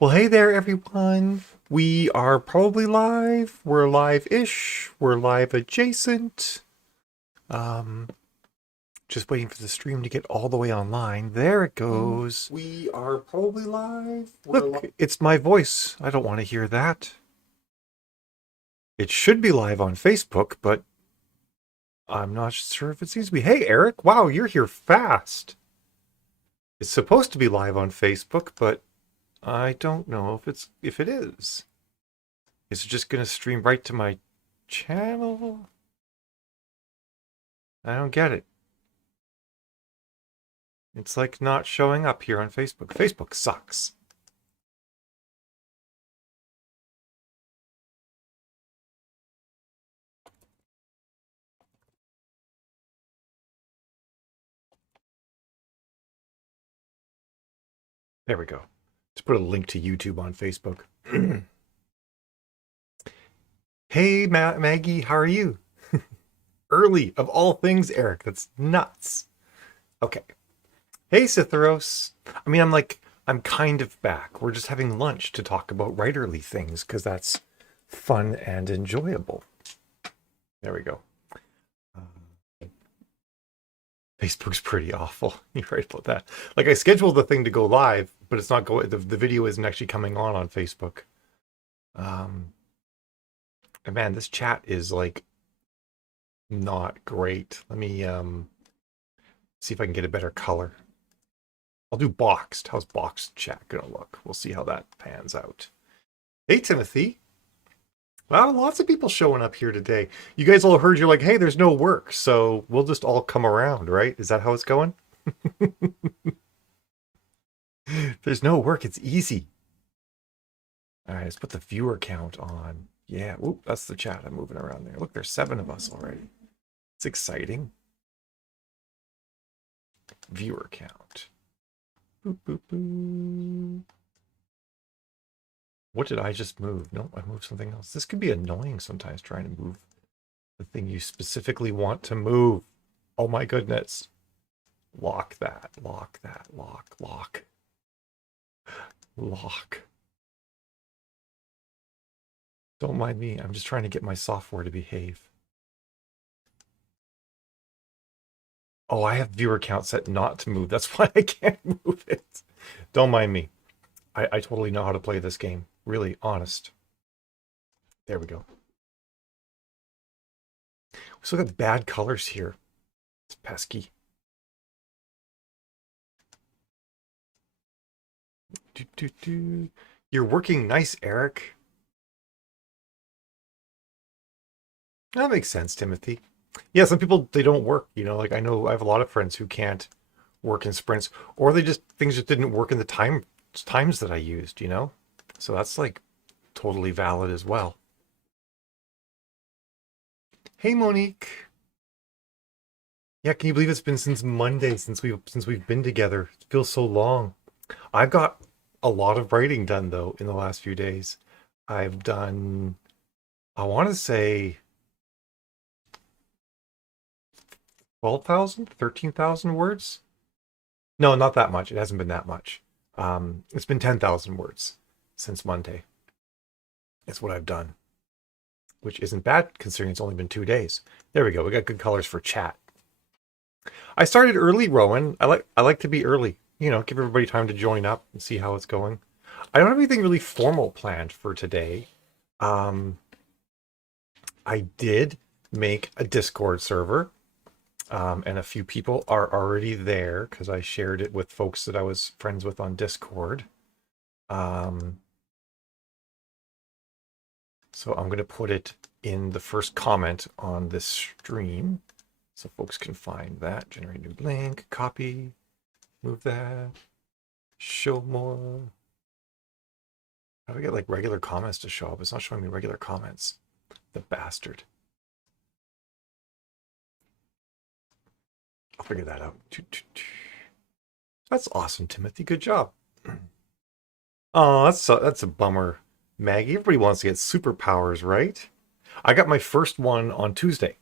Well, hey there, everyone. We are probably live. We're live-ish. We're live adjacent. Um, just waiting for the stream to get all the way online. There it goes. We are probably live. Look, it's my voice. I don't want to hear that. It should be live on Facebook, but I'm not sure if it seems to be. Hey, Eric. Wow, you're here fast. It's supposed to be live on Facebook, but I don't know if it is. Is it just going to stream right to my channel? I don't get it. It's like not showing up here on Facebook. Facebook sucks. There we go. Let's put a link to YouTube on Facebook. Hey, Maggie, how are you? Early, of all things, Eric. That's nuts. Okay. Hey, Cytheros. I'm kind of back. We're just having lunch to talk about writerly things because that's fun and enjoyable. There we go. Facebook's pretty awful. You're right about that. Like, I scheduled the thing to go live, but it's not going. The video isn't actually coming on Facebook. And man, this chat is like not great. Let me see if I can get a better color. I'll do boxed. How's boxed chat gonna look? We'll see how that pans out. Hey, Timothy. Wow, lots of people showing up here today. You guys all heard you're like, hey, there's no work, so we'll just all come around, right? Is that how it's going? There's no work, it's easy. All right, let's put the viewer count on. Yeah, whoop, that's the chat. I'm moving around there. Look, there's 7 of us already. It's exciting. Viewer count. Boop, boop, boop. What did I just move? No, I moved something else. This can be annoying sometimes trying to move the thing you specifically want to move. Oh my goodness. Lock that, lock. Lock. Don't mind me. I'm just trying to get my software to behave. Oh, I have viewer count set not to move. That's why I can't move it. Don't mind me. I totally know how to play this game. Really honest. There we go. We still got bad colors here. It's pesky. You're working nice, Eric. That makes sense, Timothy. Yeah, some people, they don't work, like I know I have a lot of friends who can't work in sprints, or things just didn't work in the times that I used, So that's like totally valid as well. Hey, Monique. Yeah, can you believe it's been since Monday since we've been together? It feels so long. I've got a lot of writing done though in the last few days. I've done, I want to say 12,000, 13,000 words. No, not that much. It hasn't been that much. It's been 10,000 words since Monday. That's what I've done, which isn't bad considering it's only been 2 days. There we go. We got good colors for chat. I started early, Rowan. I like to be early. Give everybody time to join up and see how it's going. I don't have anything really formal planned for today. I did make a Discord server, and a few people are already there because I shared it with folks that I was friends with on Discord. So I'm going to put it in the first comment on this stream so folks can find that. Generate new link, copy, move that, show more. How do I get like regular comments to show up? It's not showing me regular comments. The bastard. I'll figure that out. That's awesome, Timothy. Good job. Oh, that's a bummer, Maggie. Everybody wants to get superpowers, right? I got my first one on Tuesday.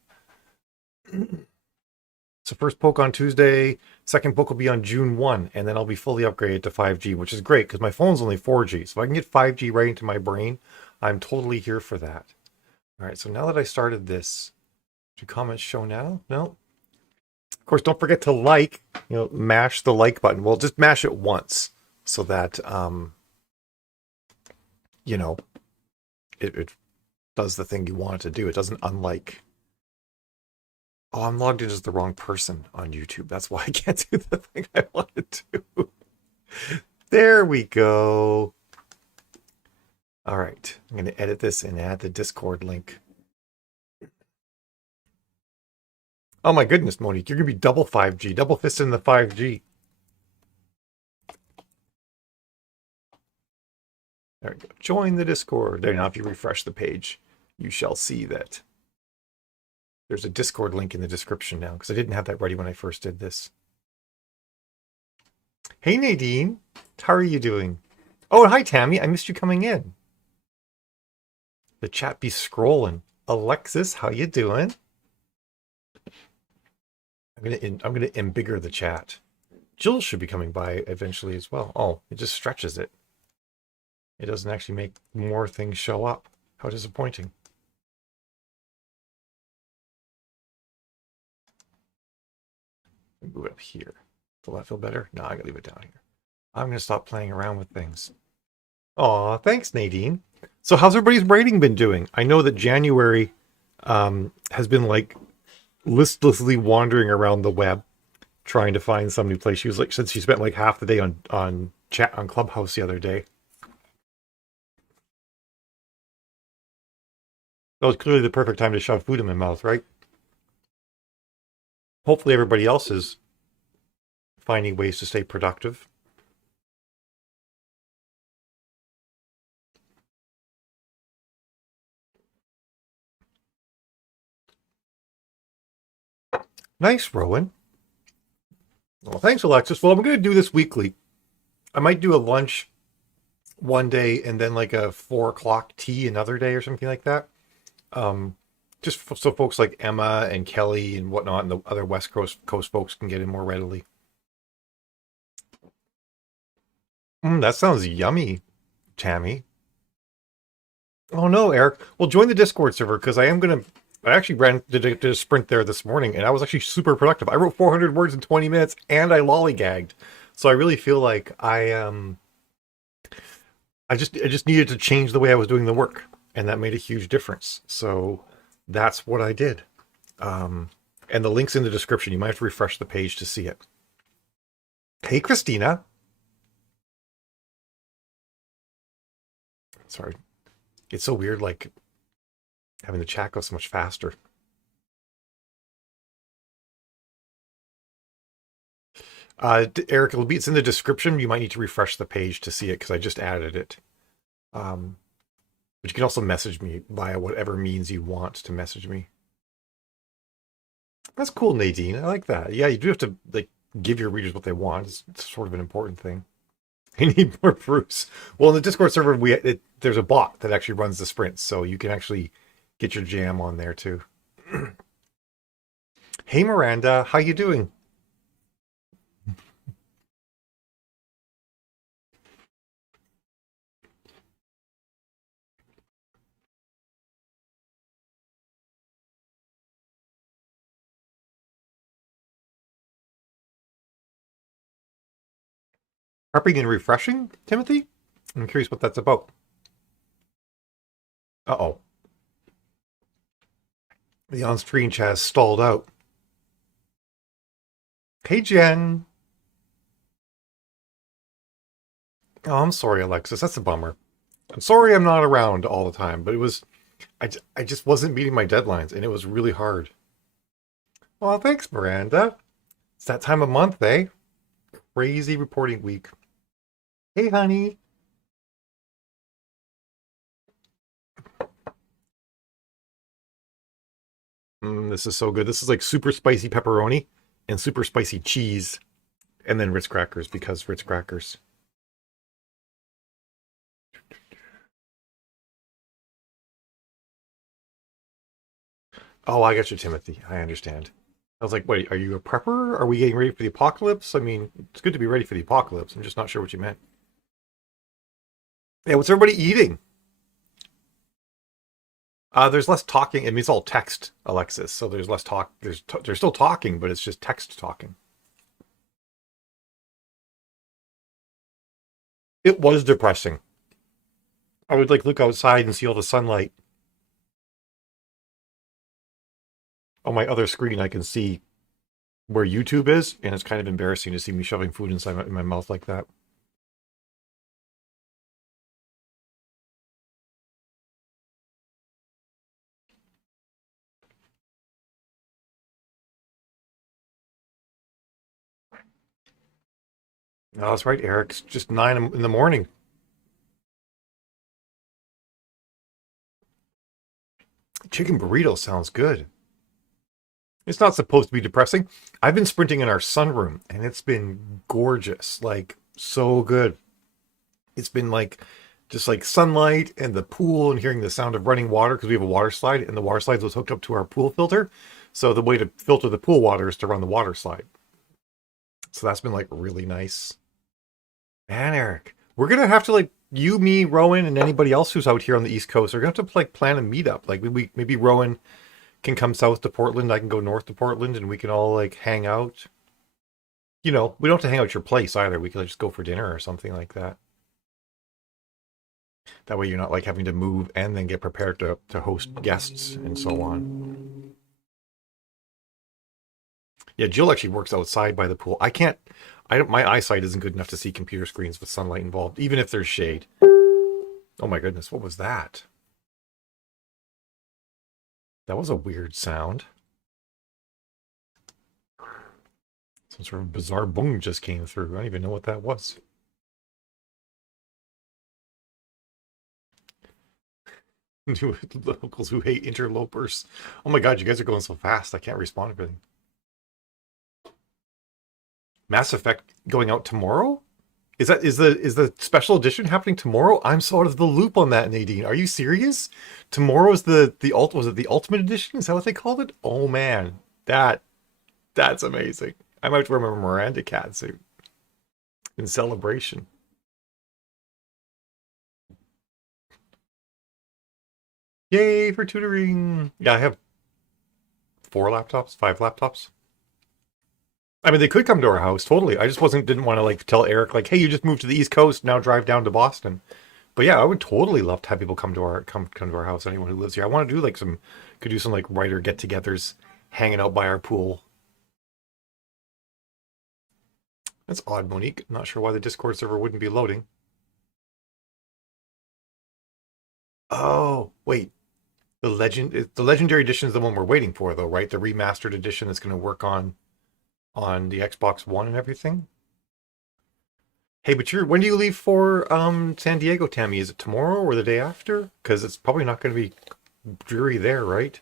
So first poke on Tuesday, Second book will be on June 1, and then I'll be fully upgraded to 5G, which is great because my phone's only 4G. So if I can get 5G right into my brain, I'm totally here for that. All right, so now that I started this, do comments show now? No. Of course, don't forget to like, mash the like button. Well, just mash it once so that, it does the thing you want it to do. It doesn't unlike. Oh, I'm logged in as the wrong person on YouTube. That's why I can't do the thing I wanted to. There we go. All right. I'm going to edit this and add the Discord link. Oh my goodness, Monique. You're going to be double 5G, double fisted in the 5G. There we go. Join the Discord. There, now if you refresh the page, you shall see that there's a Discord link in the description now because I didn't have that ready when I first did this. Hey, Nadine. How are you doing? Oh, hi, Tammy. I missed you coming in. The chat be scrolling. Alexis, how you doing? I'm gonna embigger the chat. Jill should be coming by eventually as well. Oh, it just stretches it. It doesn't actually make more things show up. How disappointing. Move it up here. Will that feel better? No, I gotta leave it down here. I'm gonna stop playing around with things. Aw, thanks, Nadine. So how's everybody's rating been doing? I know that January has been like listlessly wandering around the web trying to find some new place. She was like, since she spent like half the day on chat on Clubhouse the other day. That was clearly the perfect time to shove food in my mouth, right? Hopefully everybody else is finding ways to stay productive. Nice, Rowan. Well, thanks, Alexis. Well, I'm going to do this weekly. I might do a lunch one day and then like a 4 o'clock tea another day or something like that. Just so folks like Emma and Kelly and whatnot and the other West Coast folks can get in more readily. That sounds yummy, Tammy. Oh no, Eric. Well, join the Discord server because I actually did a sprint there this morning and I was actually super productive. I wrote 400 words in 20 minutes and I lollygagged. So I really feel like I just needed to change the way I was doing the work, and that made a huge difference. So that's what I did. And the link's in the description. You might have to refresh the page to see it. Hey, Christina. Sorry. It's so weird, like, having the chat go so much faster. Eric, it's in the description. You might need to refresh the page to see it because I just added it. But you can also message me via whatever means you want to message me. That's cool, Nadine. I like that. Yeah, you do have to like give your readers what they want. It's sort of an important thing. I need more proofs. Well, in the Discord server, there's a bot that actually runs the sprints, so you can actually get your jam on there too. Hey, Miranda, how you doing? Prepping and refreshing, Timothy? I'm curious what that's about. Uh-oh. The on-screen chat has stalled out. Hey, Jen. Oh, I'm sorry, Alexis. That's a bummer. I'm sorry I'm not around all the time, but I just wasn't meeting my deadlines, and it was really hard. Well, thanks, Miranda. It's that time of month, eh? Crazy reporting week. Hey, honey. This is so good. This is like super spicy pepperoni and super spicy cheese, and then Ritz crackers because Ritz crackers. Oh, I got you, Timothy. I understand. I was like, wait, are you a prepper? Are we getting ready for the apocalypse? I mean, it's good to be ready for the apocalypse. I'm just not sure what you meant. Yeah, what's everybody eating? There's less talking. I mean, it's all text, Alexis. So there's less talk. They're still talking, but it's just text talking. It was depressing. I would like look outside and see all the sunlight. On my other screen, I can see where YouTube is, and it's kind of embarrassing to see me shoving food inside my mouth like that. No, that's right, Eric. It's just 9 in the morning. Chicken burrito sounds good. It's not supposed to be depressing. I've been sprinting in our sunroom, and it's been gorgeous. Like, so good. It's been like just like sunlight and the pool and hearing the sound of running water because we have a water slide, and the water slide was hooked up to our pool filter. So the way to filter the pool water is to run the water slide. So that's been like really nice. Man, Eric, we're gonna have to like you, me, Rowan, and anybody else who's out here on the East Coast. We're gonna have to like plan a meetup. Like maybe Rowan can come south to Portland. I can go north to Portland, and we can all like hang out. We don't have to hang out at your place either. We could just go for dinner or something like that. That way, you're not like having to move and then get prepared to host guests and so on. Yeah, Jill actually works outside by the pool. I can't. I don't. My eyesight isn't good enough to see computer screens with sunlight involved, even if there's shade. Oh my goodness, what was that? That was a weird sound. Some sort of bizarre boom just came through. I don't even know what that was. Locals who hate interlopers. Oh my god, you guys are going so fast. I can't respond to everything. Mass Effect going out tomorrow? Is the special edition happening tomorrow? I'm so out of the loop on that, Nadine. Are you serious? Tomorrow is the was it the Ultimate Edition? Is that what they called it? Oh man, that's amazing. I might wear my Miranda cat suit in celebration. Yay for tutoring! Yeah, I have 4 laptops, 5 laptops. I mean, they could come to our house totally. I just didn't want to like tell Eric like, hey, you just moved to the East Coast, now drive down to Boston. But yeah, I would totally love to have people come to our house. Anyone who lives here, I want to do like could do some like writer get-togethers, hanging out by our pool. That's odd, Monique. Not sure why the Discord server wouldn't be loading. Oh, wait. The legendary edition is the one we're waiting for, though, right? The remastered edition that's going to work on the Xbox One and everything. Hey, but when do you leave for San Diego, Tammy? Is it tomorrow or the day after? Because it's probably not going to be dreary there, right?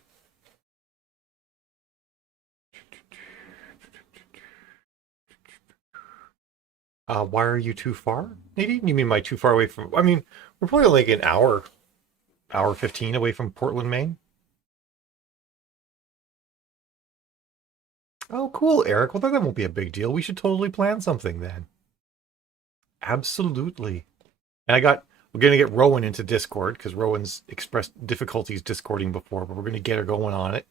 Why are you too far, Nadine? You mean by too far away from? I mean, we're probably like an hour 15 away from Portland, Maine. Oh, cool, Eric. Well, then that won't be a big deal. We should totally plan something then. Absolutely. And we're gonna get Rowan into Discord because Rowan's expressed difficulties Discording before, but we're gonna get her going on it,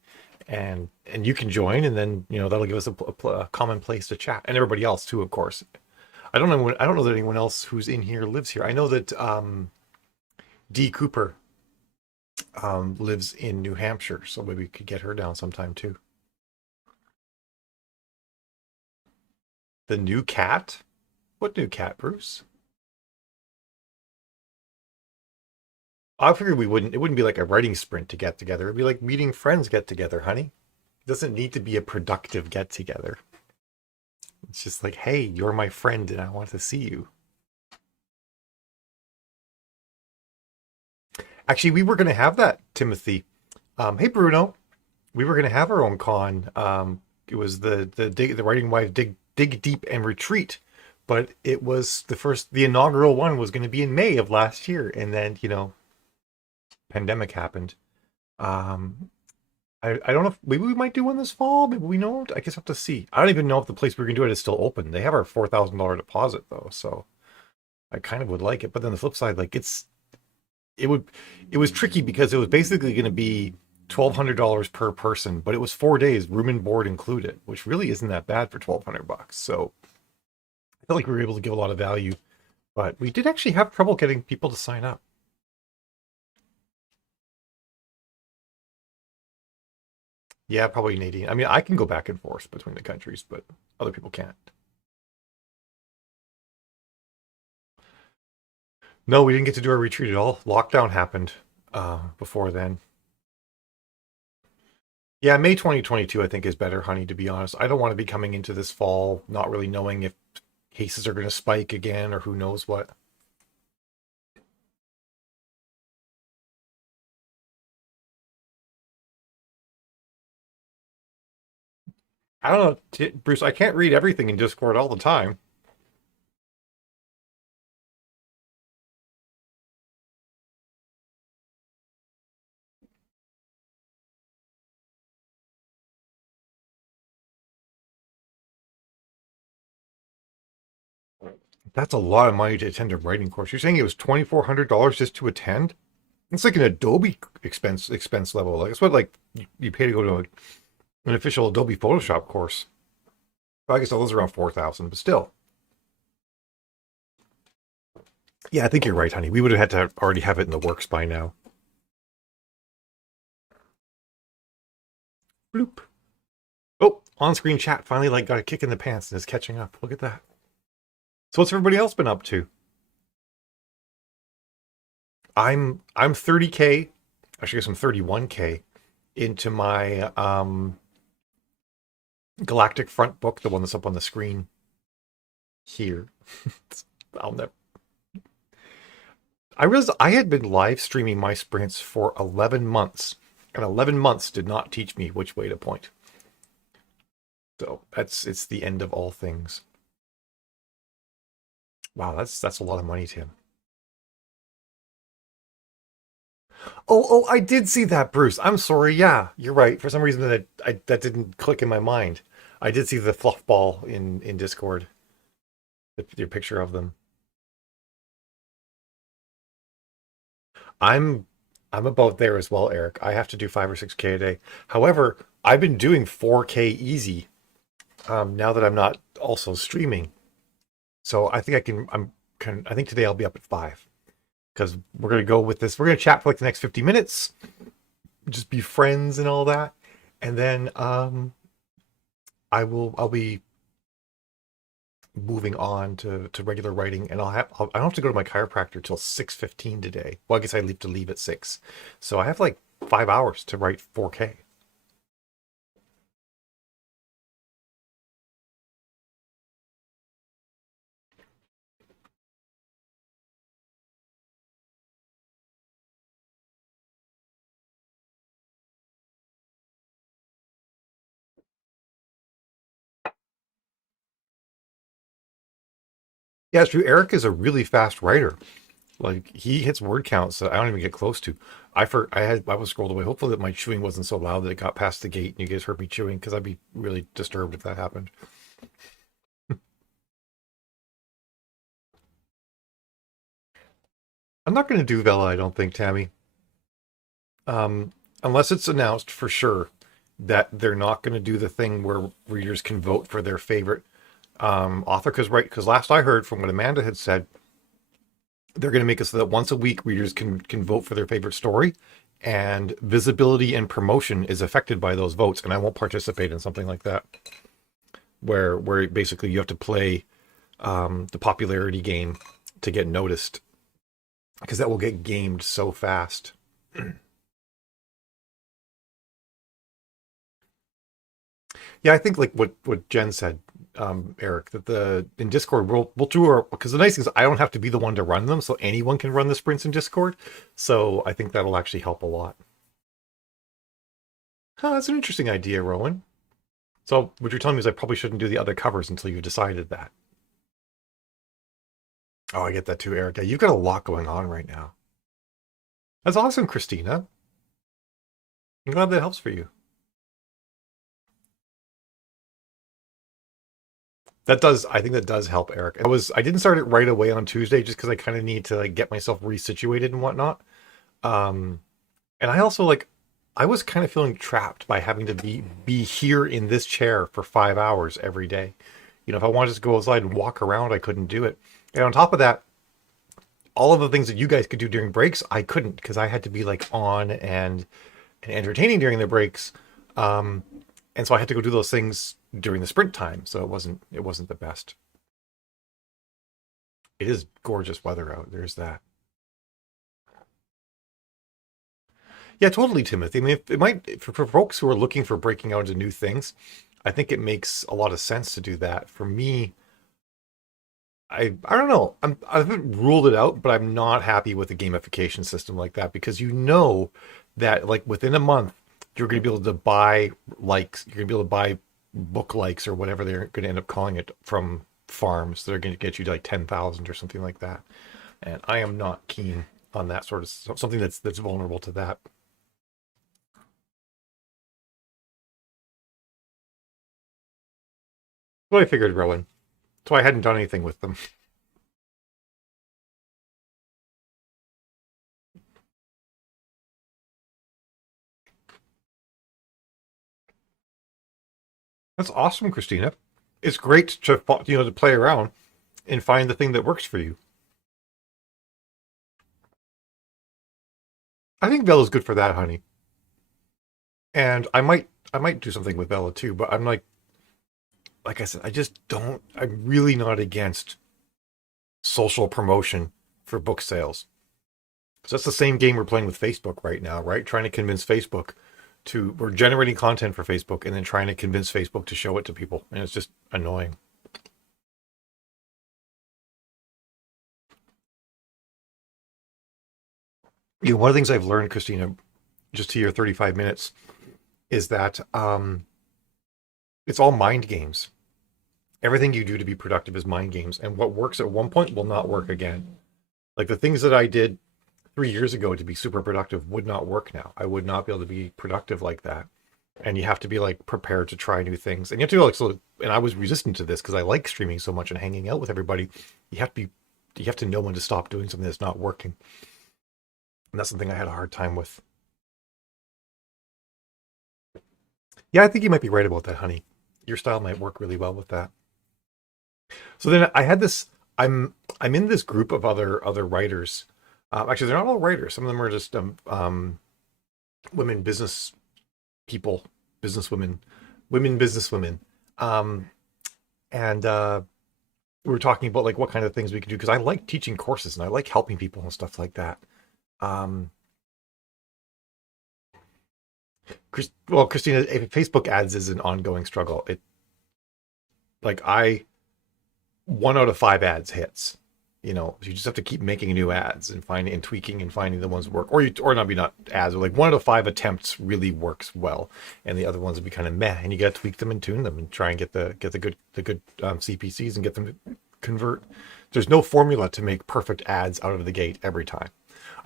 and you can join, and then that'll give us a common place to chat, and everybody else too, of course. I don't know that anyone else who's in here lives here. I know that D Cooper lives in New Hampshire, so maybe we could get her down sometime too. The new cat? What new cat, Bruce? I figured it wouldn't be like a writing sprint to get together. It'd be like meeting friends get together, honey. It doesn't need to be a productive get together. It's just like, hey, you're my friend and I want to see you. Actually, we were going to have that, Timothy. Hey, Bruno. We were going to have our own con. It was the Writing Wife dig deep and retreat, but it was the inaugural one was going to be in May of last year, and then pandemic happened. I don't know if maybe we might do one this fall. Maybe we don't. I guess I have to see. I don't even know if the place we're gonna do it is still open. They have our $4,000 deposit though, so I kind of would like it. But then the flip side, like it would it was tricky because it was basically going to be $1,200 per person, but it was 4 days, room and board included, which really isn't that bad for $1,200. So I felt like we were able to give a lot of value, but we did actually have trouble getting people to sign up. Yeah, probably Nadine. I mean, I can go back and forth between the countries, but other people can't. No, we didn't get to do our retreat at all. Lockdown happened before then. Yeah, May 2022, I think, is better, honey, to be honest. I don't want to be coming into this fall not really knowing if cases are going to spike again or who knows what. I don't know, Bruce, I can't read everything in Discord all the time. That's a lot of money to attend a writing course. You're saying it was $2,400 just to attend? It's like an Adobe expense level. Like it's what like you pay to go to an official Adobe Photoshop course. I guess those around 4,000, but still. Yeah, I think you're right, honey. We would have had to already have it in the works by now. Bloop. Oh, on-screen chat finally like got a kick in the pants and is catching up. Look at that. So what's everybody else been up to? I'm 30K, actually I guess I'm 31K into my Galactic Front book, the one that's up on the screen here. I'll never. I realized I had been live streaming my sprints for 11 months, and 11 months did not teach me which way to point. So it's the end of all things. Wow, that's a lot of money, Tim. Oh, I did see that, Bruce. I'm sorry. Yeah, you're right. For some reason that didn't click in my mind. I did see the fluff ball in Discord. Your picture of them. I'm I'm about there as well, Eric. I have to do 5 or 6K a day. However, I've been doing 4K easy now that I'm not also streaming. So I think I can. I think today I'll be up at 5 because we're gonna go with this. We're gonna chat for like the next 50 minutes, just be friends and all that, and then I'll be moving on to regular writing, and I don't have to go to my chiropractor till 6:15 today. Well, I guess I leave to leave at 6, so I have like 5 hours to write 4K. Yeah, it's true. Eric is a really fast writer. Like he hits word counts that I don't even get close to. I was scrolled away. Hopefully that my chewing wasn't so loud that it got past the gate and you guys heard me chewing because I'd be really disturbed if that happened. I'm not going to do Vela, I don't think, Tammy. Unless it's announced for sure that they're not going to do the thing where readers can vote for their favorite author. Because last I heard from what Amanda had said, they're going to make it so that once a week readers can vote for their favorite story, and visibility and promotion is affected by those votes. And I won't participate in something like that, where basically you have to play the popularity game to get noticed, because that will get gamed so fast. Yeah, I think like what Jen said, Eric, that the in Discord we'll do our, because the nice thing is I don't have to be the one to run them, so anyone can run the sprints in Discord. So I think that'll actually help a lot. Oh, that's an interesting idea, Rowan. So what you're telling me is I probably shouldn't do the other covers until you've decided that. Oh, I get that too, Eric. Yeah, you've got a lot going on right now. That's awesome, Christina. I'm glad that helps for you. That does, I think that does help, Eric. I didn't start it right away on Tuesday just because I kind of need to like get myself resituated and whatnot. Um, and I also like, I was kind of feeling trapped by having to be here in this chair for 5 hours every day. You know, if I wanted to go outside and walk around, I couldn't do it. And on top of that, all of the things that you guys could do during breaks, I couldn't because I had to be like on and entertaining during the breaks. Um, and so I had to go do those things during the sprint time. So it wasn't the best. It is gorgeous weather out. There's that. Yeah, totally, Timothy. I mean, it might for folks who are looking for breaking out into new things. I think it makes a lot of sense to do that. For me, I don't know. I haven't ruled it out, but I'm not happy with a gamification system like that because you know that like within a month you're going to be able to buy likes. You're going to be able to buy book likes or whatever they're going to end up calling it from farms that are going to get you to like 10,000 or something like that. And I am not keen on that sort of something that's vulnerable to that. But I figured, Rowan. So I hadn't done anything with them. That's awesome, Christina. It's great to to play around and find the thing that works for you. I think Bella's good for that, honey. And I might do something with Bella too, but I'm like I said, I just don't I'm really not against social promotion for book sales. So that's the same game we're playing with Facebook right now, right? Trying to convince Facebook to we're generating content for Facebook and then trying to convince Facebook to show it to people. And it's just annoying. One of the things I've learned, Christina, just to your 35 minutes, is that it's all mind games. Everything you do to be productive is mind games. And what works at one point will not work again. Like the things that I did 3 years ago to be super productive would not work now. I would not be able to be productive like that. And you have to be like prepared to try new things. And you have to be like, so, and I was resistant to this because I like streaming so much and hanging out with everybody. You have to be, you have to know when to stop doing something that's not working. And that's something I had a hard time with. Yeah, I think you might be right about that, honey. Your style might work really well with that. So then I had this. I'm in this group of other writers. Actually, they're not all writers. Some of them are just women business people, business women business women. Um, and we were talking about like what kind of things we could do because I like teaching courses and I like helping people and stuff like that. Um, well, Christina, if Facebook ads is an ongoing struggle. It like I 1 out of 5 ads hits. You just have to keep making new ads and finding and tweaking and finding the ones that work, or not ads, but like 1 out of 5 attempts really works well, and the other ones will be kind of meh, and you got to tweak them and tune them and try and get the good CPCs and get them to convert. There's no formula to make perfect ads out of the gate every time.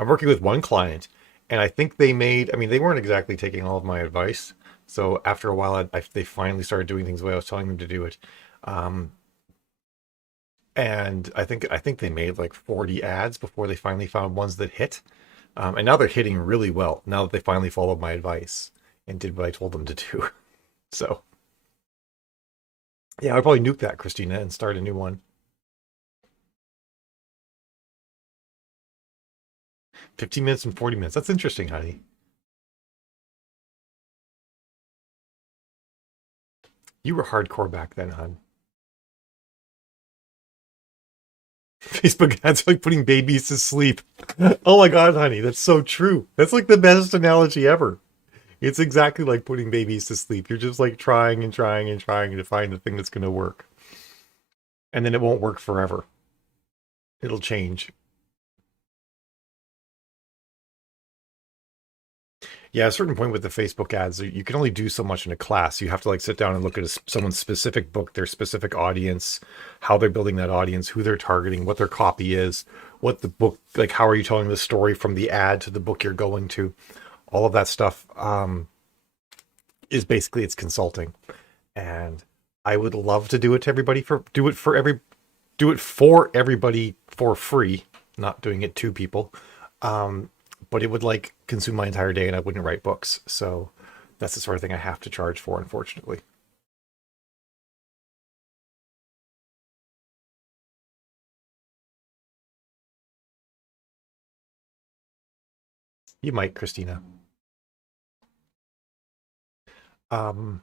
I'm working with one client, and I think I mean, they weren't exactly taking all of my advice. So after a while, they finally started doing things the way I was telling them to do it. Um, and I think they made like 40 ads before they finally found ones that hit. And now they're hitting really well now that they finally followed my advice and did what I told them to do. So yeah, I'd probably nuke that, Christina, and start a new one. 15 minutes and 40 minutes. That's interesting, honey. You were hardcore back then, hon. Facebook ads are like putting babies to sleep. Oh my god, honey, that's so true. That's like the best analogy ever. It's exactly like putting babies to sleep. You're just like trying and trying and trying to find the thing that's going to work. And then it won't work forever. It'll change. Yeah, at a certain point with the Facebook ads, you can only do so much in a class. You have to like sit down and look at someone's specific book, their specific audience, how they're building that audience, who they're targeting, what their copy is, what the book, like how are you telling the story from the ad to the book you're going to. All of that stuff is basically it's consulting. And I would love to do it to everybody do it for everybody for free, not doing it to people. Um, but it would like consume my entire day and I wouldn't write books. So that's the sort of thing I have to charge for, unfortunately. You might, Christina. Um,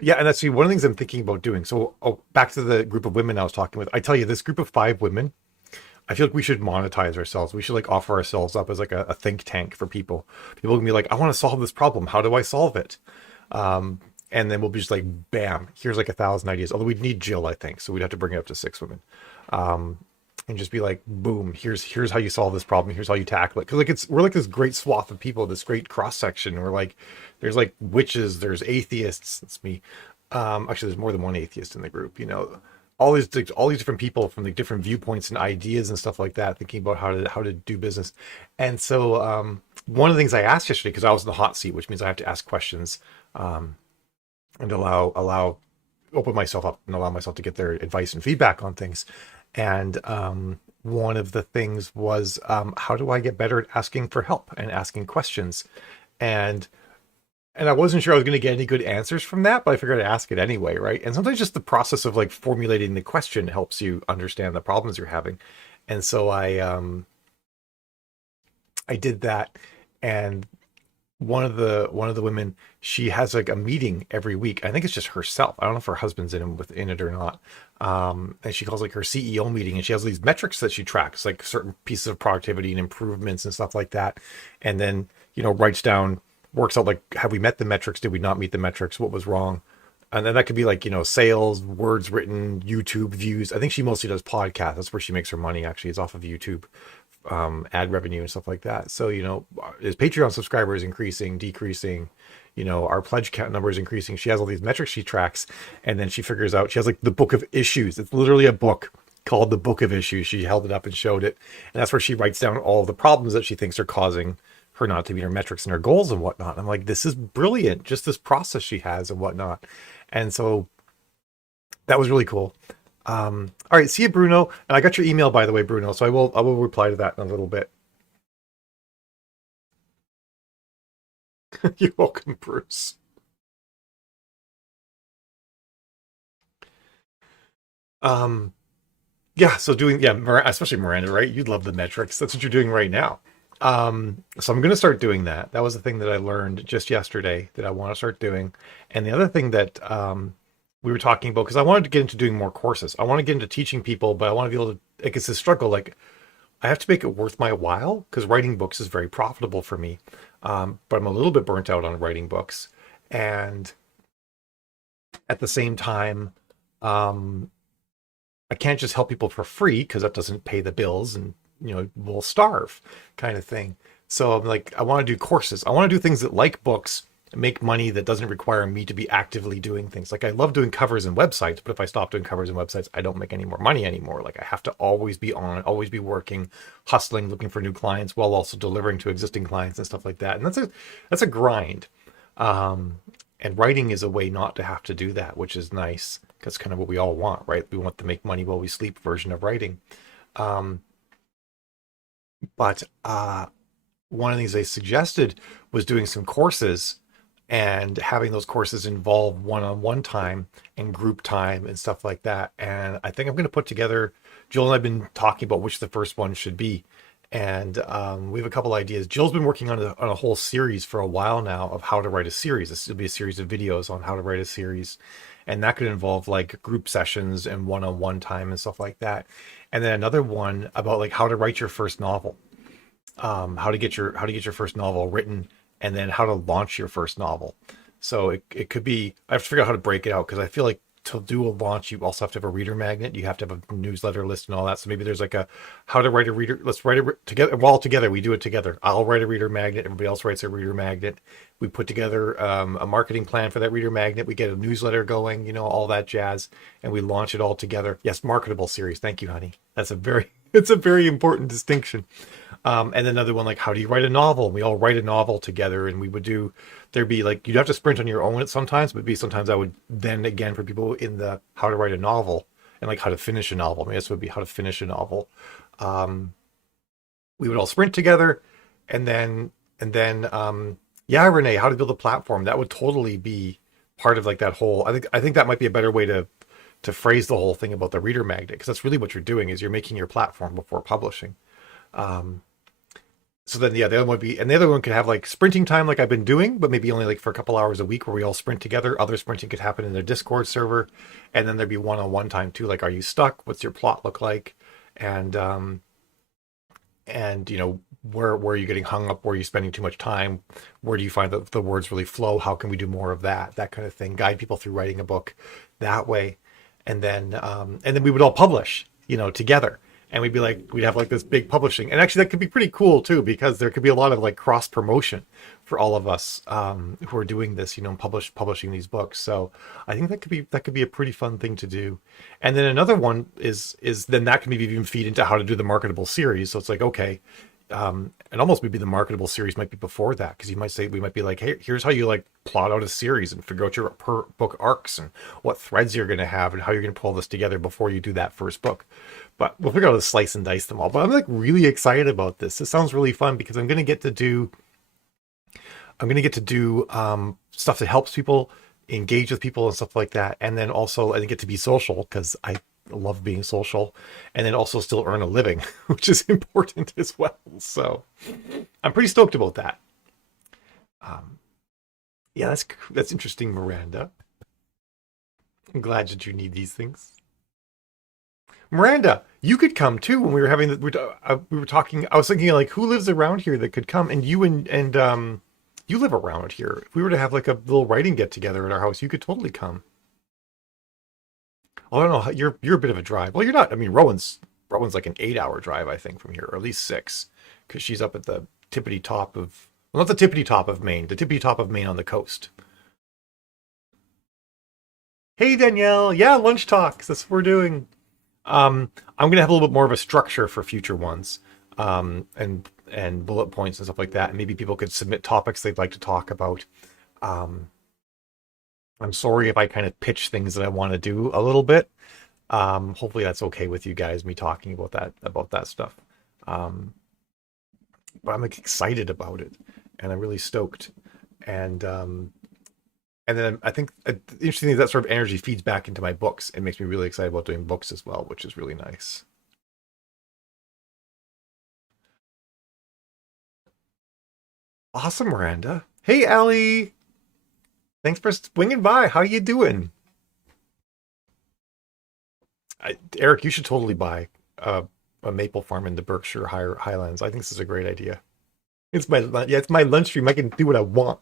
yeah, and that's one of the things I'm thinking about doing. So, back to the group of women I was talking with. I tell you, this group of 5 women, I feel like we should monetize ourselves. We should like offer ourselves up as like a think tank for people. People can be like, I want to solve this problem. How do I solve it? And then we'll be just like, bam, here's like 1,000 ideas. Although we'd need Jill, I think, so we'd have to bring it up to 6 women, um, and just be like, boom, here's how you solve this problem. Here's how you tackle it. Because like we're like this great swath of people, this great cross section. We're like, there's like witches, there's atheists. That's me. Actually, there's more than one atheist in the group. All these different people from like different viewpoints and ideas and stuff like that, thinking about how to do business. And so one of the things I asked yesterday, because I was in the hot seat, which means I have to ask questions, um, and allow open myself up and allow myself to get their advice and feedback on things. And one of the things was, how do I get better at asking for help and asking questions? And I wasn't sure I was going to get any good answers from that, but I figured I'd ask it anyway, right? And sometimes just the process of like formulating the question helps you understand the problems you're having. And so I did that, and one of the women, she has like a meeting every week. I think it's just herself. I don't know if her husband's in it or not. And she calls like her CEO meeting, and she has these metrics that she tracks, like certain pieces of productivity and improvements and stuff like that. And then writes down, works out like, have we met the metrics? Did we not meet the metrics? What was wrong? And then that could be like sales, words written, YouTube views. I think she mostly does podcasts. That's where she makes her money. Actually, it's off of YouTube, ad revenue and stuff like that. So, is Patreon subscribers increasing, decreasing? Our pledge count number is increasing. She has all these metrics she tracks, and then she figures out, she has like the book of issues. It's literally a book called the Book of Issues. She held it up and showed it. And that's where she writes down all the problems that she thinks are causing her not to meet her metrics and her goals and whatnot. I'm like, this is brilliant. Just this process she has and whatnot. And so that was really cool. All right, see you, Bruno. And I got your email, by the way, Bruno. So I will reply to that in a little bit. You're welcome, Bruce. Um, yeah. So especially Miranda, right? You'd love the metrics. That's what you're doing right now. So I'm going to start doing that. That was the thing that I learned just yesterday that I want to start doing. And the other thing that we were talking about, because I wanted to get into doing more courses. I want to get into teaching people, but I want to be able to, like, it's a struggle. Like, I have to make it worth my while because writing books is very profitable for me. But I'm a little bit burnt out on writing books. And at the same time, um, I can't just help people for free because that doesn't pay the bills, and we'll starve, kind of thing. So I'm like, I want to do courses. I want to do things that, like books, make money that doesn't require me to be actively doing things. Like, I love doing covers and websites, but if I stop doing covers and websites, I don't make any more money anymore. Like, I have to always be on, always be working, hustling, looking for new clients while also delivering to existing clients and stuff like that. And that's a grind. Um, and writing is a way not to have to do that, which is nice. That's kind of what we all want, right? We want the make money while we sleep version of writing. Um, but one of the things they suggested was doing some courses and having those courses involve one-on-one time and group time and stuff like that. And I think I'm going to put together, Jill and I've been talking about which the first one should be. And we have a couple ideas. Jill's been working on a whole series for a while now of how to write a series. This will be a series of videos on how to write a series. And that could involve like group sessions and one-on-one time and stuff like that. And then another one about like how to write your first novel, how to get your first novel written, and then how to launch your first novel. So it could be, I have to figure out how to break it out, because I feel like to do a launch, you also have to have a reader magnet. You have to have a newsletter list and all that. So maybe there's like a how to write a reader. Let's write it together. Well, all together, we do it together. I'll write a reader magnet. Everybody else writes a reader magnet. We put together a marketing plan for that reader magnet. We get a newsletter going, all that jazz, and we launch it all together. Yes, marketable series. Thank you, honey. That's a very, it's a very important distinction. And another one like how do you write a novel? And we all write a novel together, and we would do. There'd be like you'd have to sprint on your own at sometimes, but be sometimes I would then again for people in the how to write a novel and like how to finish a novel. I mean, this would be how to finish a novel. Um, we would all sprint together, and then yeah, Renee, how to build a platform. That would totally be part of like that whole. I think that might be a better way to phrase the whole thing about the reader magnet, because that's really what you're doing is you're making your platform before publishing. Um, so then yeah, the other one would be, and the other one could have like sprinting time like I've been doing, but maybe only like for a couple hours a week where we all sprint together. Other sprinting could happen in their Discord server, and then there'd be one-on-one time too. Like, are you stuck? What's your plot look like? And and you know where are you getting hung up? Where are you spending too much time? Where do you find that the words really flow? How can we do more of that? That kind of thing. Guide people through writing a book that way, and then we would all publish, together, and we'd be like we'd have like this big publishing, and actually that could be pretty cool too because there could be a lot of like cross promotion for all of us who are doing this, publishing these books. So I think that could be a pretty fun thing to do. And then another one is then that can maybe even feed into how to do the marketable series. So it's like, okay, and almost maybe the marketable series might be before that, because you might say we might be like, hey, here's how you like plot out a series and figure out your per book arcs and what threads you're going to have and how you're going to pull this together before you do that first book. But we'll figure out how to slice and dice them all. But I'm like really excited about this. This sounds really fun because I'm going to get to do stuff that helps people engage with people and stuff like that. And then also I get to be social because I love being social, and then also still earn a living, which is important as well. So I'm pretty stoked about that. Um, yeah, that's interesting, Miranda. I'm glad that you need these things. Miranda, you could come too when we were having we were talking. I was thinking like who lives around here that could come, and you and you live around here. If we were to have like a little writing get together at our house, you could totally come. Oh, I don't know. You're a bit of a drive. Well, you're not. I mean, Rowan's like an 8 hour drive, I think, from here, or at least six, because she's up at the tippity top of, well, not the tippity top of Maine, the tippity top of Maine on the coast. Hey Danielle, yeah, lunch talks. That's what we're doing. I'm gonna have a little bit more of a structure for future ones, and bullet points and stuff like that. And maybe people could submit topics they'd like to talk about. Um, I'm sorry if I kind of pitch things that I want to do a little bit. Hopefully that's okay with you guys, me talking about that stuff. Um, but I'm like, excited about it, and I'm really stoked. And and then I think the interesting thing is that sort of energy feeds back into my books. It makes me really excited about doing books as well, which is really nice. Awesome, Miranda. Hey, Allie. Thanks for swinging by. How you doing? Eric, you should totally buy a maple farm in the Berkshire Highlands. I think this is a great idea. It's my lunch stream. I can do what I want.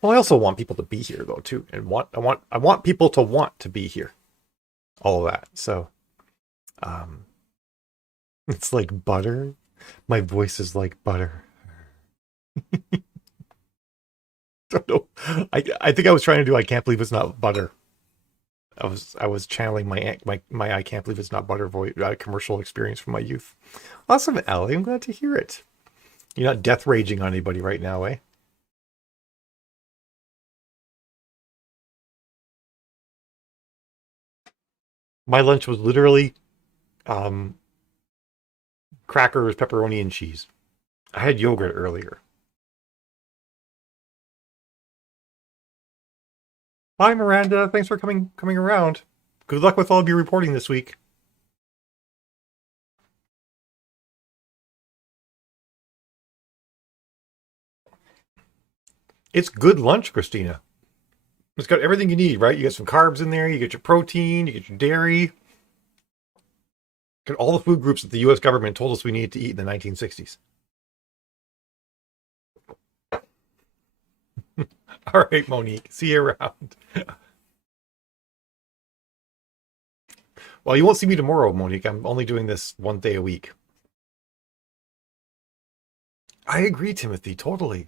Well, I also want people to be here though too, and I want people to want to be here. All of that. So, um, it's like butter. My voice is like butter. I don't know. I think I was trying to do. I can't believe it's not butter. I was channeling my I can't believe it's not butter voice commercial experience from my youth. Awesome, Ellie. I'm glad to hear it. You're not death raging on anybody right now, eh? My lunch was literally um, crackers, pepperoni, and cheese. I had yogurt earlier. Hi, Miranda. Thanks for coming around. Good luck with all of your reporting this week. It's good lunch, Christina. It's got everything you need, right? You get some carbs in there, you get your protein, you get your dairy. Got all the food groups that the US government told us we needed to eat in the 1960s. All right, Monique. See you around. Well, you won't see me tomorrow, Monique. I'm only doing this one day a week. I agree, Timothy, totally.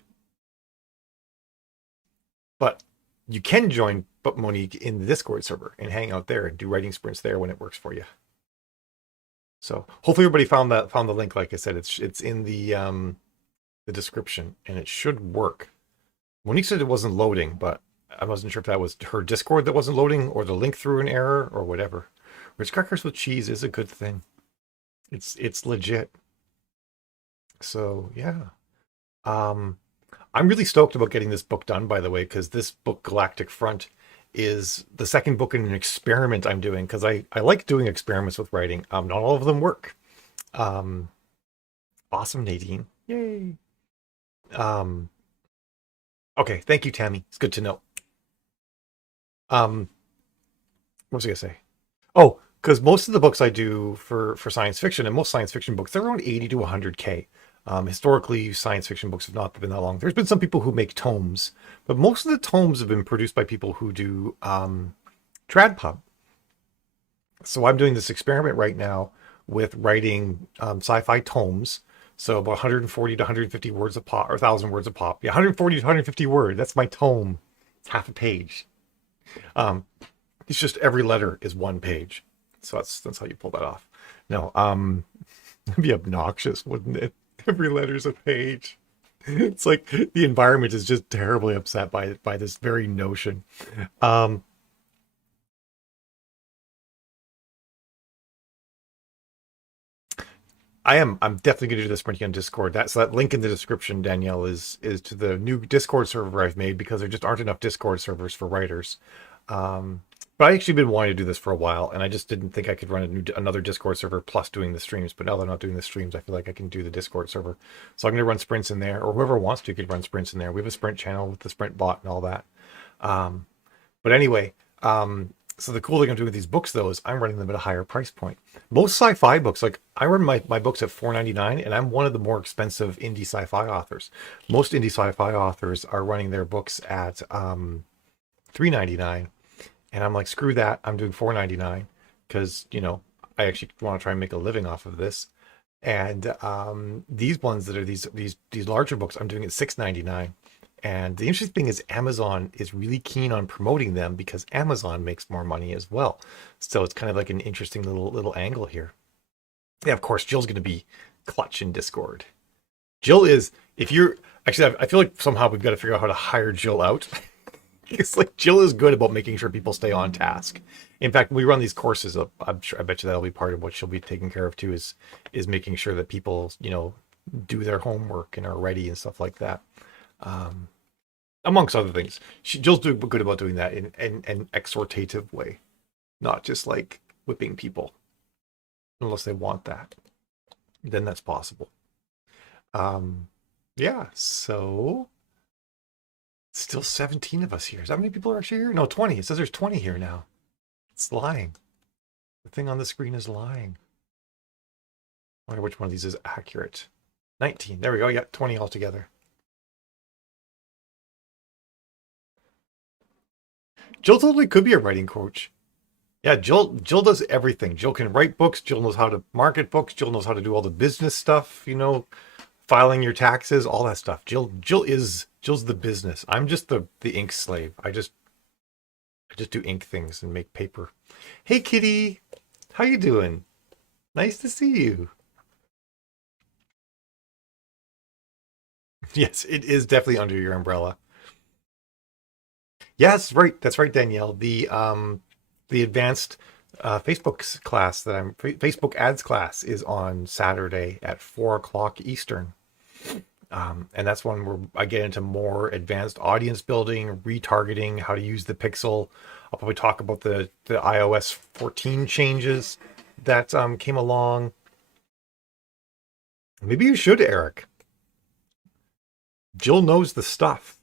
But you can join but Monique in the Discord server and hang out there and do writing sprints there when it works for you. So hopefully everybody found the link. Like I said, it's in the description, and it should work. Monique said it wasn't loading, but I wasn't sure if that was her Discord that wasn't loading, or the link threw an error, or whatever. Ritz crackers with cheese is a good thing. It's legit. So yeah. Um, I'm really stoked about getting this book done, by the way, because this book, Galactic Front, is the second book in an experiment I'm doing, because I like doing experiments with writing. Not all of them work. Um, awesome, Nadine. Yay. Um, okay, thank you, Tammy. It's good to know. Um, what was I gonna say? Oh, because most of the books I do for science fiction, and most science fiction books, they're around 80 to 100K. Historically, science fiction books have not been that long. There's been some people who make tomes, but most of the tomes have been produced by people who do TradPub. So I'm doing this experiment right now with writing sci-fi tomes. So about 140 to 150 words a pop, or 1,000 words a pop. Yeah, 140 to 150 words. That's my tome. It's half a page. Um, it's just every letter is one page. So that's how you pull that off. No, it'd be obnoxious, wouldn't it? Every letter's a page. It's like the environment is just terribly upset by this very notion. Um, I'm definitely going to do this sprint on Discord. That link in the description, Danielle, is to the new Discord server I've made, because there just aren't enough Discord servers for writers. But I actually been wanting to do this for a while, and I just didn't think I could run another Discord server plus doing the streams. But now that I'm not doing the streams, I feel like I can do the Discord server. So I'm going to run sprints in there, or whoever wants to could run sprints in there. We have a sprint channel with the sprint bot and all that. Um, but anyway, so the cool thing I'm doing with these books, though, is I'm running them at a higher price point. Most sci-fi books, like I run my books at $4.99, and I'm one of the more expensive indie sci-fi authors. Most indie sci-fi authors are running their books at $3.99, and I'm like, screw that, I'm doing $4.99, because I actually want to try and make a living off of this. And these ones that are these larger books, I'm doing at $6.99. And the interesting thing is Amazon is really keen on promoting them, because Amazon makes more money as well. So it's kind of like an interesting little angle here. Yeah, of course, Jill's going to be clutch in Discord. Jill is, if you're actually, I feel like somehow we've got to figure out how to hire Jill out. It's like Jill is good about making sure people stay on task. In fact, when we run these courses, I'm sure, I bet you that'll be part of what she'll be taking care of too, is making sure that people, do their homework and are ready and stuff like that. Um, Amongst other things, Jill's good about doing that in an exhortative way, not just like whipping people, unless they want that. Then that's possible. Um, yeah. So still 17 of us here. Is that many people are actually here? No, 20. It says there's 20 here now. It's lying. The thing on the screen is lying. I wonder which one of these is accurate. 19. There we go. Yeah, 20 altogether. Jill totally could be a writing coach. Yeah, Jill does everything. Jill can write books. Jill knows how to market books. Jill knows how to do all the business stuff. Filing your taxes, all that stuff. Jill's the business. I'm just the ink slave. I just do ink things and make paper. Hey, Kitty, how you doing? Nice to see you. Yes, it is definitely under your umbrella. Yes, right. That's right, Danielle. The advanced Facebook class that Facebook ads class is on Saturday at 4 o'clock Eastern. And that's one where I get into more advanced audience building, retargeting, how to use the pixel. I'll probably talk about the iOS 14 changes that came along. Maybe you should, Eric. Jill knows the stuff.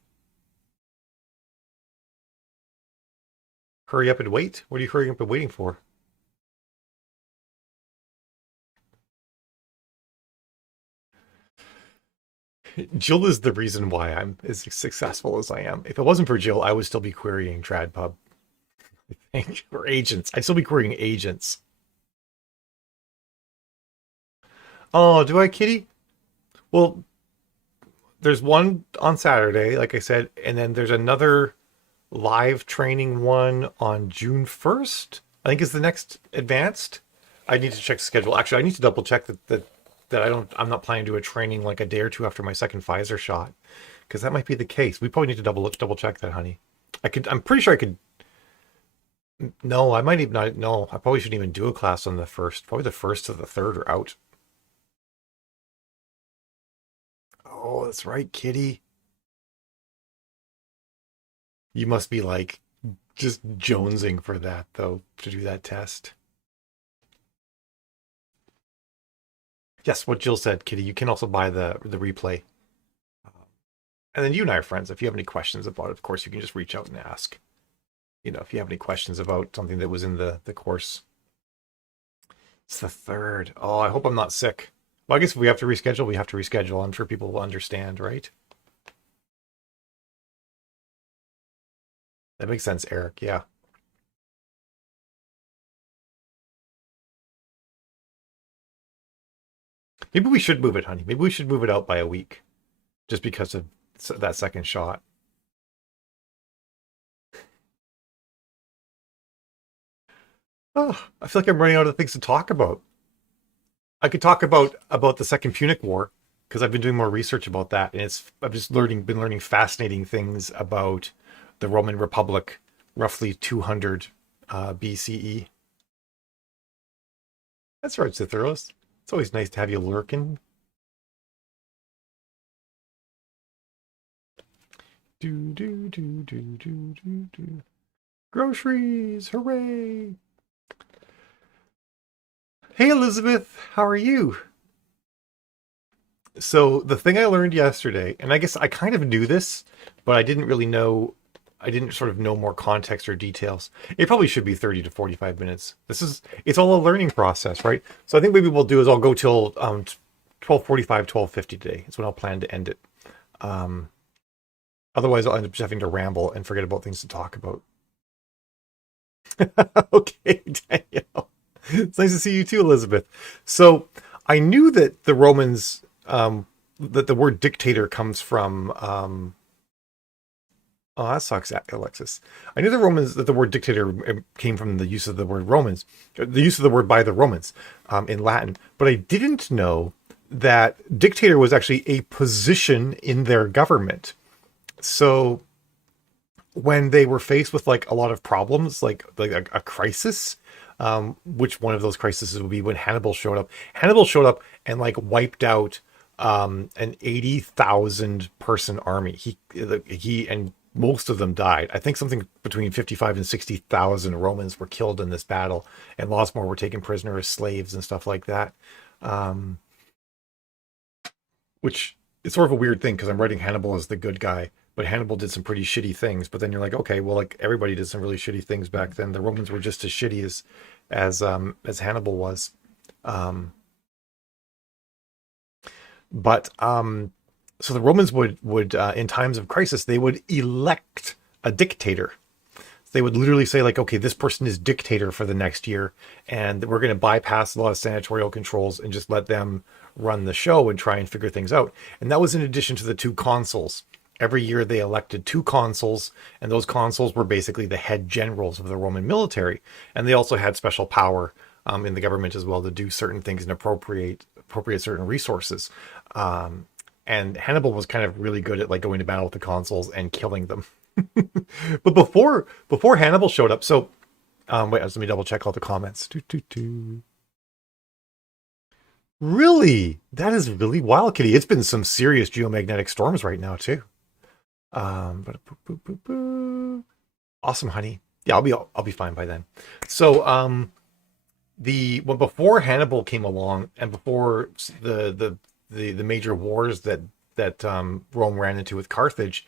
Hurry up and wait. What are you hurrying up and waiting for? Jill is the reason why I'm as successful as I am. If it wasn't for Jill, I would still be querying TradPub. I think, or agents. I'd still be querying agents. Oh, do I, Kitty? Well, there's one on Saturday, like I said, and then there's another live training one on June 1st. I think is the next advanced. I need to check the schedule. Actually, I need to double check that I'm not planning to do a training like a day or two after my second Pfizer shot, because that might be the case. We probably need to double check that, honey. I'm pretty sure I could. No, I might even not. No, I probably shouldn't even do a class on the first. Probably the first to the third are out. Oh, that's right, kitty. You must be like just jonesing for that though to do that test. Yes, what Jill said, kitty. You can also buy the replay. And then you and I are friends. If you have any questions about it, of course, you can just reach out and ask. You know, if you have any questions about something that was in the course. It's the third. Oh, I hope I'm not sick. Well, I guess if we have to reschedule, we have to reschedule. I'm sure people will understand, right? That makes sense, Eric. Yeah. Maybe we should move it, honey. Maybe we should move it out by a week just because of that second shot. Oh, I feel like I'm running out of things to talk about. I could talk about the Second Punic War because I've been doing more research about that, and I've just been learning fascinating things about the Roman Republic, roughly 200 BCE. That's right, Citharos. It's always nice to have you lurking. Do do do do do do do. Groceries, hooray! Hey Elizabeth, how are you? So the thing I learned yesterday, and I guess I kind of knew this, but I didn't really know. I didn't sort of know more context or details. It probably should be 30 to 45 minutes. It's all a learning process, right? So I think maybe we'll do is I'll go till 12:45, 12:50 today. That's when I'll plan to end it. Um, Otherwise, I'll end up just having to ramble and forget about things to talk about. Okay, Daniel. It's nice to see you too, Elizabeth. So I knew that the Romans, that the word dictator comes from. Oh, that sucks, Alexis. I knew that the word dictator came from the use of the word Romans, the use of the word by the Romans in Latin, but I didn't know that dictator was actually a position in their government. So when they were faced with like a lot of problems, like a crisis, which one of those crises would be when Hannibal showed up. Hannibal showed up and like wiped out an 80,000 person army. He and most of them died. I think something between 55 and 60,000 Romans were killed in this battle, and lots more were taken prisoner as slaves and stuff like that. Um, which is sort of a weird thing because I'm writing Hannibal as the good guy, but Hannibal did some pretty shitty things. But then you're like, okay, well, like everybody did some really shitty things back then. The Romans were just as shitty as Hannibal was. Um, but so the Romans would in times of crisis they would elect a dictator. They would literally say like, okay, this person is dictator for the next year, and we're going to bypass a lot of senatorial controls and just let them run the show and try and figure things out. And that was in addition to the two consuls. Every year they elected two consuls, and those consuls were basically the head generals of the Roman military, and they also had special power in the government as well to do certain things and appropriate certain resources. And Hannibal was kind of really good at like going to battle with the consuls and killing them. But before Hannibal showed up, so wait, let me double check all the comments. Really, that is really wild, Kitty. It's been some serious geomagnetic storms right now too. But awesome, honey. Yeah, I'll be fine by then. So before Hannibal came along and before the major wars that Rome ran into with Carthage,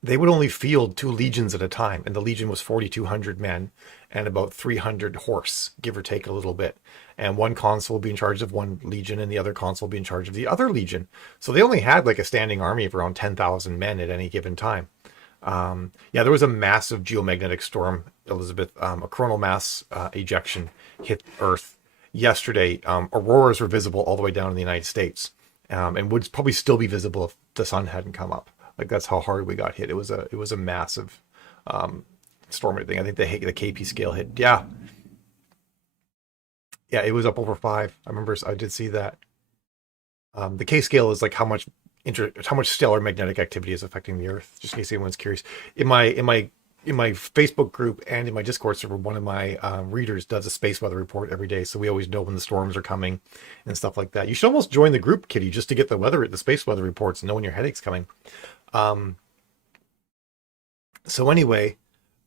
they would only field two legions at a time, and the legion was 4,200 men and about 300 horse, give or take a little bit. And one consul would be in charge of one legion, and the other consul would be in charge of the other legion. So they only had like a standing army of around 10,000 men at any given time. Yeah, there was a massive geomagnetic storm, Elizabeth. A coronal mass ejection hit Earth yesterday. Auroras were visible all the way down in the United States, and would probably still be visible if the sun hadn't come up. Like that's how hard we got hit. It was a massive storm thing. I think the KP scale hit. Yeah, Yeah, it was up over 5. I remember I did see that. The K scale is like how much stellar magnetic activity is affecting the Earth. Just in case anyone's curious, in my Facebook group and in my Discord server, one of my readers does a space weather report every day, so we always know when the storms are coming and stuff like that. You should almost join the group, Kitty, just to get the space weather reports and know when your headache's coming. Um, so anyway,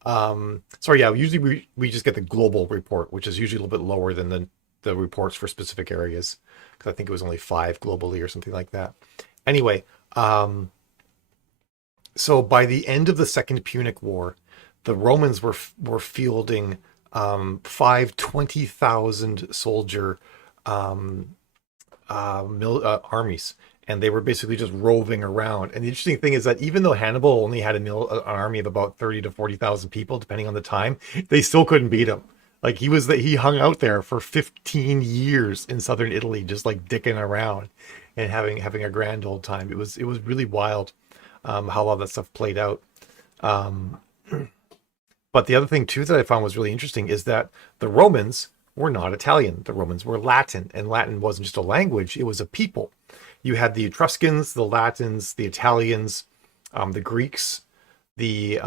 sorry, yeah, usually we just get the global report, which is usually a little bit lower than the reports for specific areas, because I think it was only 5 globally or something like that. Anyway, so by the end of the Second Punic War, the Romans were fielding 20,000 soldier um, armies, and they were basically just roving around. And the interesting thing is that even though Hannibal only had an army of about 30 to 40,000 people, depending on the time, they still couldn't beat him. Like he hung out there for 15 years in southern Italy, just like dicking around and having a grand old time. It was really wild how all that stuff played out. Um, but the other thing too that I found was really interesting is that the Romans were not Italian. The Romans were Latin, and Latin wasn't just a language; it was a people. You had the Etruscans, the Latins, the Italians, the Greeks, the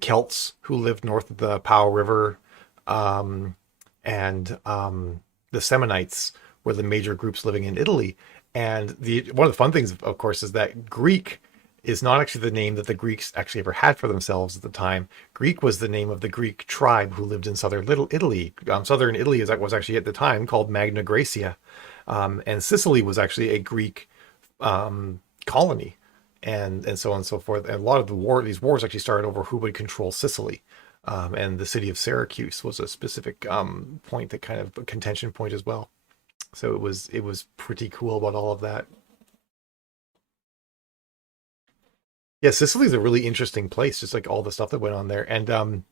Celts who lived north of the Pau River, um, and the Samnites were the major groups living in Italy. And the one of the fun things, of course, is that Greek is not actually the name that the Greeks actually ever had for themselves at the time. Greek was the name of the Greek tribe who lived in southern Little Italy. Southern Italy was actually at the time called Magna Graecia, and Sicily was actually a Greek colony, and so on and so forth. And a lot of these wars actually started over who would control Sicily. And the city of Syracuse was a specific point, that kind of a contention point as well. So it was pretty cool about all of that. Yeah, Sicily's a really interesting place, just like all the stuff that went on there. And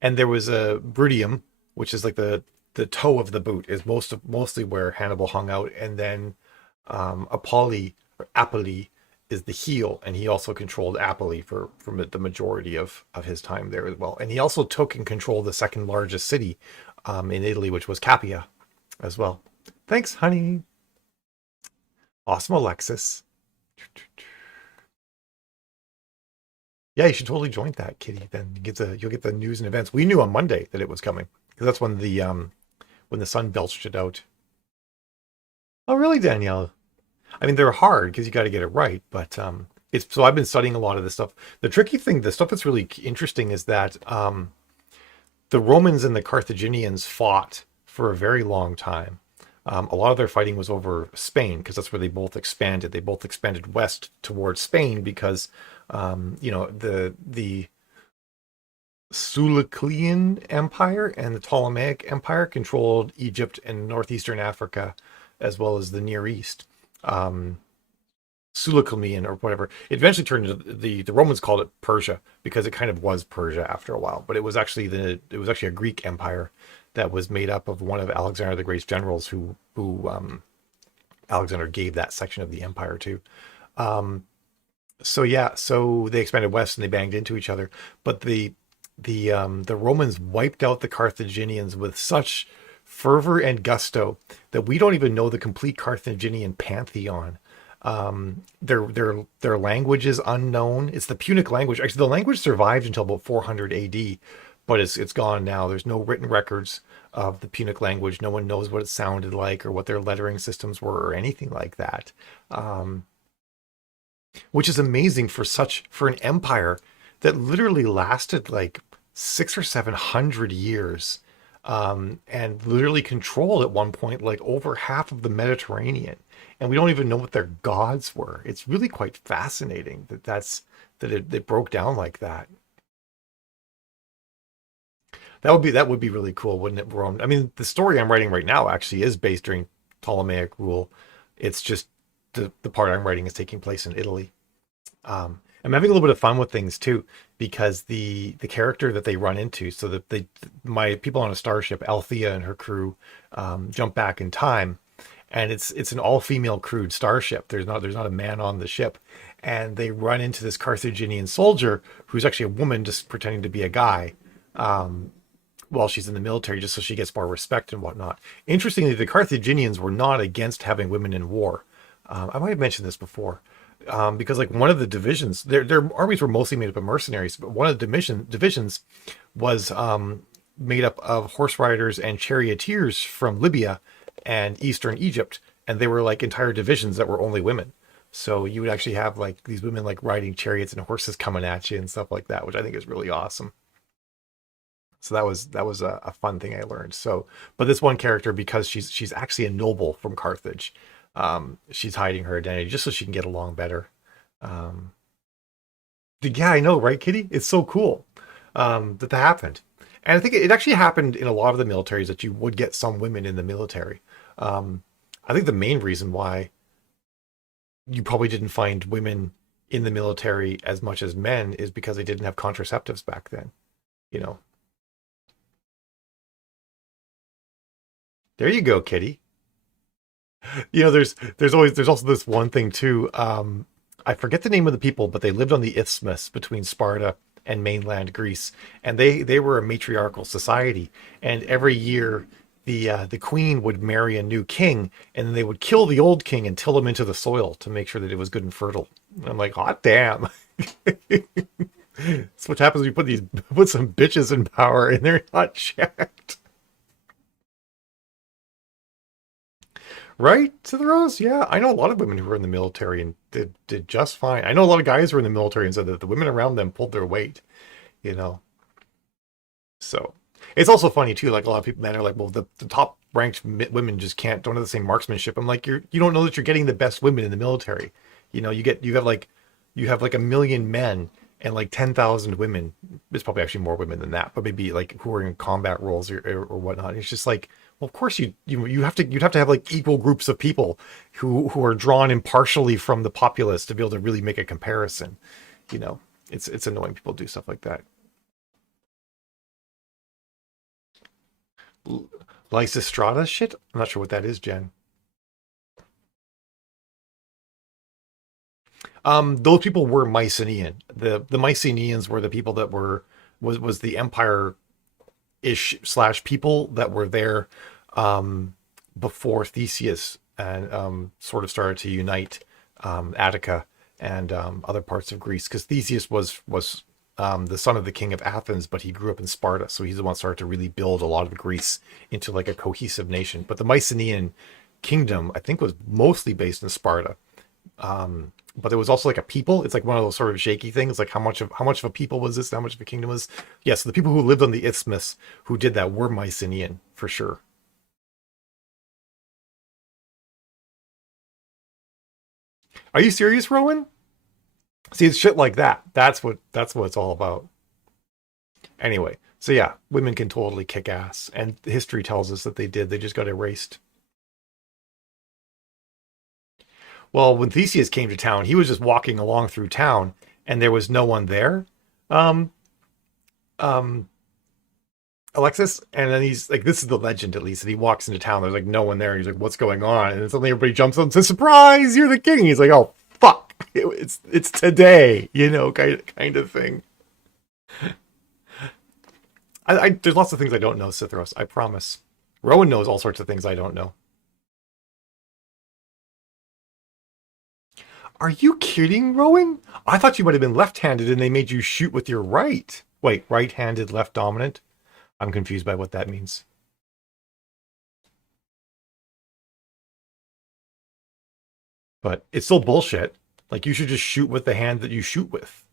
there was a Brutium, which is like the toe of the boot, is mostly where Hannibal hung out, and then Apolli or Apolli is the heel, and he also controlled Apolli for the majority of his time there as well. And he also took and controlled the second largest city in Italy, which was Capua as well. Thanks, honey. Awesome, Alexis. Yeah, you should totally join that, Kitty. Then you'll get the news and events. We knew on Monday that it was coming because that's when the sun belched it out. Oh, really, Danielle? I mean, they're hard because you got to get it right, but it's so I've been studying a lot of this stuff. The tricky thing, the stuff that's really interesting, is that the Romans and the Carthaginians fought for a very long time. A lot of their fighting was over Spain because that's where they both expanded. They both expanded west towards Spain because the Seleucian Empire and the Ptolemaic Empire controlled Egypt and northeastern Africa, as well as the Near East. Um, Seleucian or whatever. It eventually turned into the Romans called it Persia because it kind of was Persia after a while, but it was actually a Greek empire that was made up of one of Alexander the Great's generals who Alexander gave that section of the empire to. Um, so yeah, so they expanded west and they banged into each other, but the Romans wiped out the Carthaginians with such fervor and gusto that we don't even know the complete Carthaginian pantheon. Their language is unknown. It's the Punic language. Actually, the language survived until about 400 AD, but it's gone now. There's no written records of the Punic language. No one knows what it sounded like or what their lettering systems were or anything like that. Um, which is amazing for an empire that literally lasted like 600 or 700 years, and literally controlled at one point like over half of the Mediterranean, and we don't even know what their gods were. It's really quite fascinating that it broke down like that. That would be really cool, wouldn't it, Rome? I mean, the story I'm writing right now actually is based during Ptolemaic rule. It's just the part I'm writing is taking place in Italy. I'm having a little bit of fun with things too, because the character that they run into, so that my people on a starship, Althea and her crew, jump back in time, and it's an all female crewed starship. There's not a man on the ship, and they run into this Carthaginian soldier who's actually a woman just pretending to be a guy. Um, while she's in the military, just so she gets more respect and whatnot. Interestingly, the Carthaginians were not against having women in war. I might have mentioned this before, because like one of the divisions, their armies were mostly made up of mercenaries, but one of the divisions was made up of horse riders and charioteers from Libya and Eastern Egypt, and they were like entire divisions that were only women. So you would actually have like these women like riding chariots and horses coming at you and stuff like that, which I think is really awesome. So that was a fun thing I learned. So, but this one character, because she's actually a noble from Carthage, she's hiding her identity just so she can get along better. Um, yeah, I know, right, Kitty? It's so cool that happened, and I think it actually happened in a lot of the militaries that you would get some women in the military. Um, I think the main reason why you probably didn't find women in the military as much as men is because they didn't have contraceptives back then. You know, there you go, Kitty. There's also this one thing too. I forget the name of the people, but they lived on the isthmus between Sparta and mainland Greece, and they were a matriarchal society. And every year, the queen would marry a new king, and then they would kill the old king and till him into the soil to make sure that it was good and fertile. And I'm like, hot damn. That's what happens when you put some bitches in power and they're not checked. Right, to the rose? Yeah, I know a lot of women who were in the military and did just fine. I know a lot of guys who were in the military and said that the women around them pulled their weight, you know. So it's also funny too. Like a lot of people, men are like, well, the top ranked women just don't have the same marksmanship. I'm like, you don't know that you're getting the best women in the military. You know, you have like a million men and like 10,000 women. It's probably actually more women than that, but maybe like who are in combat roles or whatnot. It's just like, well, of course you'd have to have like equal groups of people who are drawn impartially from the populace to be able to really make a comparison. You know, it's annoying people do stuff like that. Lysistrata shit? I'm not sure what that is, Jen. Those people were Mycenaean. The Mycenaeans were the people that was the empire ish slash people that were there before Theseus and sort of started to unite Attica and other parts of Greece, because Theseus was the son of the king of Athens, but he grew up in Sparta, so he's the one that started to really build a lot of Greece into like a cohesive nation. But the Mycenaean kingdom, I think, was mostly based in Sparta. But there was also like a people. It's like one of those sort of shaky things. Like how much of a people was this? How much of a kingdom was? Yeah. So the people who lived on the isthmus who did that were Mycenaean for sure. Are you serious, Rowan? See, it's shit like that. That's what it's all about. Anyway, so yeah, women can totally kick ass, and history tells us that they did. They just got erased. Well, when Theseus came to town, he was just walking along through town, and there was no one there. Um, um, Alexis, and then he's like, "This is the legend, at least." And he walks into town. There's like no one there. And he's like, "What's going on?" And then suddenly everybody jumps up and says, "Surprise! You're the king!" He's like, "Oh fuck! It's today," kind of thing. There's lots of things I don't know, Cithros. I promise. Rowan knows all sorts of things I don't know. Are you kidding, Rowan? I thought you might have been left-handed and they made you shoot with your right. Wait, right-handed, left dominant? I'm confused by what that means. But it's still bullshit. Like, you should just shoot with the hand that you shoot with.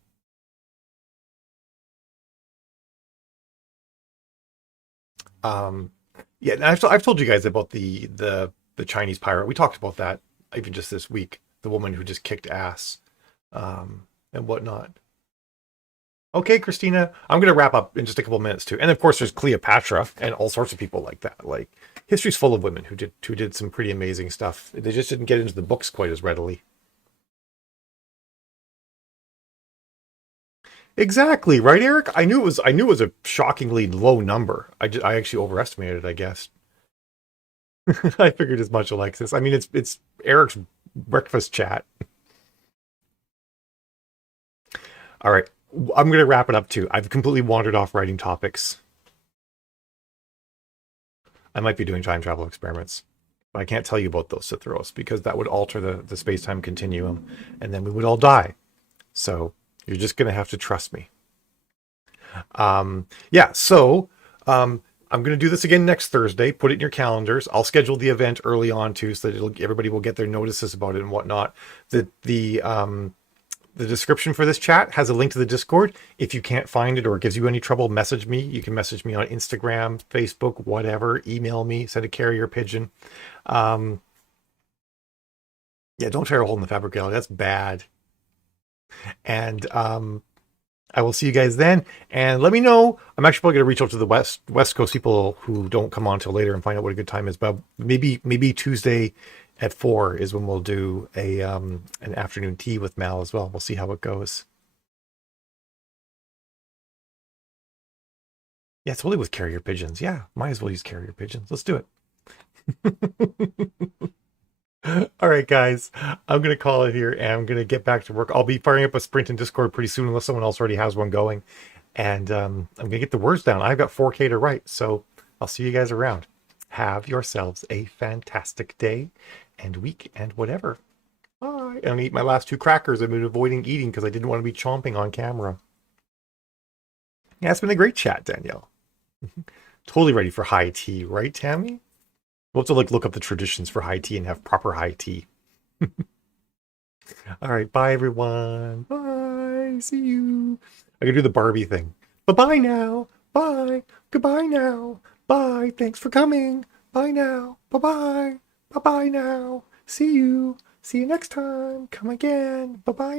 Um, yeah, and I've told you guys about the Chinese pirate. We talked about that even just this week. The woman who just kicked ass, and whatnot. Okay, Christina, I'm gonna wrap up in just a couple minutes too. And of course, there's Cleopatra and all sorts of people like that. Like history's full of women who did some pretty amazing stuff. They just didn't get into the books quite as readily. Exactly, right, Eric? I knew it was a shockingly low number. I actually overestimated it, I guess. I figured as much, Alexis. I mean, it's Eric's breakfast chat. All right, I'm gonna wrap it up too. I've completely wandered off writing topics. I might be doing time travel experiments. But I can't tell you about those, Cithros, because that would alter the space-time continuum, and then we would all die. So you're just going to have to trust me. Yeah, so I'm going to do this again next Thursday. Put it in your calendars. I'll schedule the event early on too, so that everybody will get their notices about it and whatnot. The description for this chat has a link to the Discord. If you can't find it or it gives you any trouble, message me. You can message me on Instagram, Facebook, whatever. Email me, send a carrier pigeon. Yeah, don't tear a hole in the fabric gallery. That's bad. And I will see you guys then. And let me know. I'm actually probably going to reach out to the West Coast people who don't come on till later and find out what a good time is. But maybe Tuesday at 4 is when we'll do an afternoon tea with Mal as well. We'll see how it goes. Yeah, it's only with carrier pigeons. Yeah, might as well use carrier pigeons. Let's do it. All right, guys, I'm going to call it here and I'm going to get back to work. I'll be firing up a sprint in Discord pretty soon unless someone else already has one going. And I'm going to get the words down. I've got 4K to write, so I'll see you guys around. Have yourselves a fantastic day and week and whatever. Bye. I'm going to eat my last 2 crackers I've been avoiding eating because I didn't want to be chomping on camera. Yeah, it's been a great chat, Danielle. Totally ready for high tea, right, Tammy? We'll have to look up the traditions for high tea and have proper high tea. All right, bye everyone. Bye. See you. I can do the Barbie thing. Bye-bye now. Bye. Goodbye now. Bye. Thanks for coming. Bye now. Bye-bye. Bye-bye now. See you. See you next time. Come again. Bye-bye.